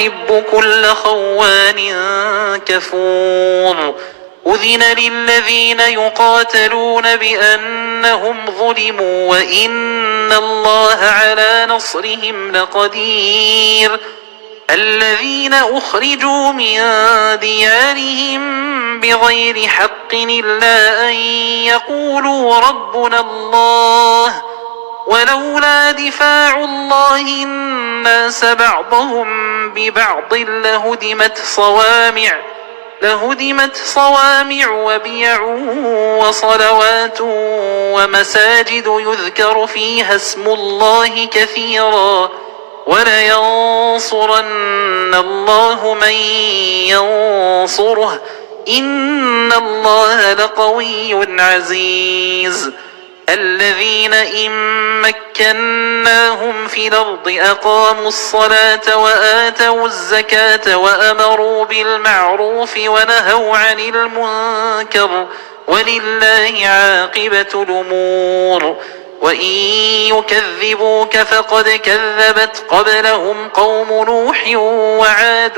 يحب كل خوان كفور أذن للذين يقاتلون بأنهم ظلموا وإن الله على نصرهم لقدير الذين أخرجوا من ديارهم بغير حق إلا أن يقولوا ربنا الله ولولا دفاع الله الناس بعضهم ببعض لهدمت صوامع وبيع وصلوات ومساجد يذكر فيها اسم الله كثيرا ولينصرن الله من ينصره إن الله لقوي عزيز الذين إن مكناهم في الأرض أقاموا الصلاة وآتوا الزكاة وأمروا بالمعروف ونهوا عن المنكر ولله عاقبة الأمور وإن يكذبوك فقد كذبت قبلهم قوم نوح وعاد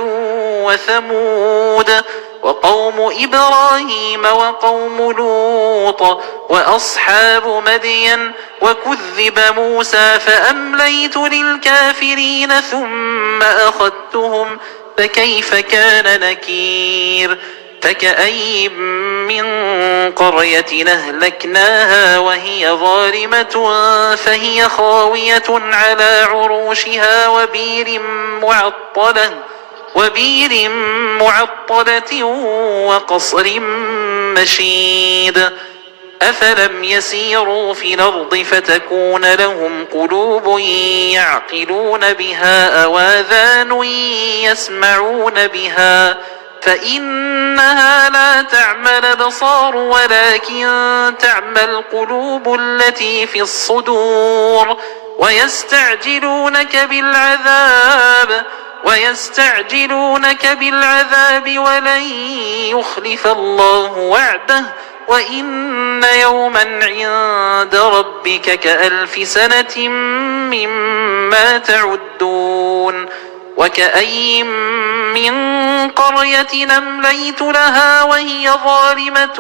وثمود وقوم إبراهيم وقوم لوط وأصحاب مدين وكذب موسى فأمليت للكافرين ثم أخذتهم فكيف كان نكير فكأي من قرية أهلكناها وهي ظالمة فهي خاوية على عروشها وبير معطلة وقصر مشيد أفلم يسيروا في الأرض فتكون لهم قلوب يعقلون بها أو آذان يسمعون بها فإنها لا تعمى الأبصار ولكن تعمى القلوب التي في الصدور ويستعجلونك بالعذاب ولن يخلف الله وعده وإن يوما عند ربك كألف سنة مما تعدون وكأي من قرية أمليت لها وهي ظالمة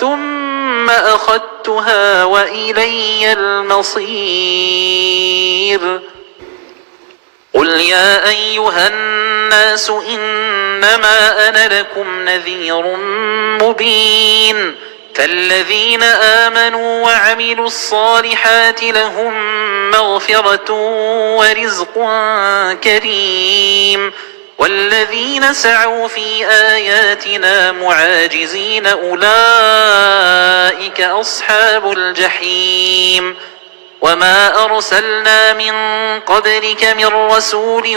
ثم أخذتها وإلي المصير قل يا أيها الناس إنما أنا لكم نذير مبين فالذين آمنوا وعملوا الصالحات لهم مغفرة ورزق كريم والذين سعوا في آياتنا معاجزين أولئك أصحاب الجحيم وما أرسلنا من قبلك من رسول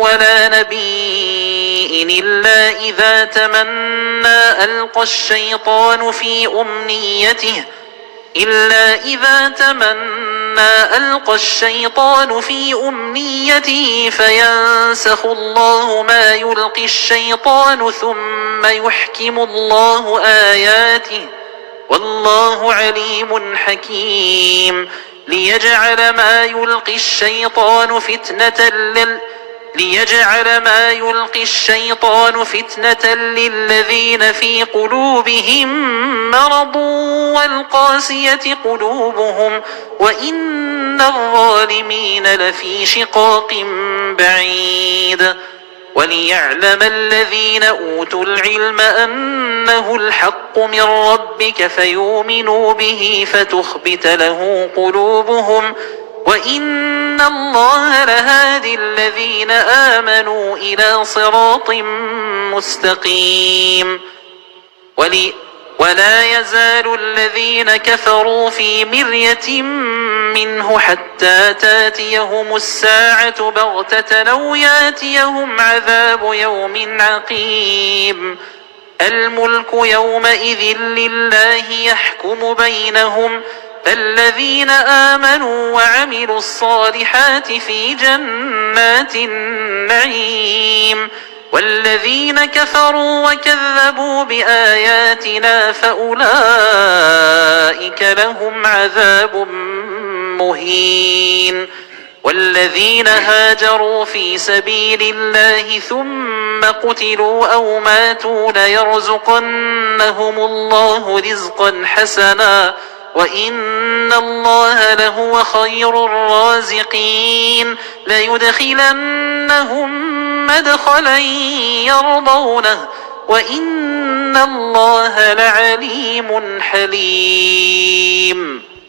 ولا نبي إلا إذا تمنى ألقى الشيطان في أمنيته فينسخ الله ما يلقي الشيطان ثم يحكم الله آياته والله عليم حكيم ليجعل ما يلقي الشيطان فتنة للذين في قلوبهم مرض والقاسية قلوبهم وإن الظالمين لفي شقاق بعيد وليعلم الذين أوتوا العلم أنه الحق من ربك فيؤمنوا به فتخبت له قلوبهم وإن الله لهادي الذين آمنوا إلى صراط مستقيم ولا يزال الذين كفروا في مرية منه حتى تاتيهم الساعة بغتة أو ياتيهم عذاب يوم عقيم الملك يومئذ لله يحكم بينهم فالذين آمنوا وعملوا الصالحات في جنات النعيم والذين كفروا وكذبوا بآياتنا فأولئك لهم عذاب مهين والذين هاجروا في سبيل الله ثم قتلوا أو ماتوا ليرزقنهم الله رزقا حسنا وإن الله لهو خير الرازقين ليدخلنهم مدخلا يرضونه وإن الله لعليم حليم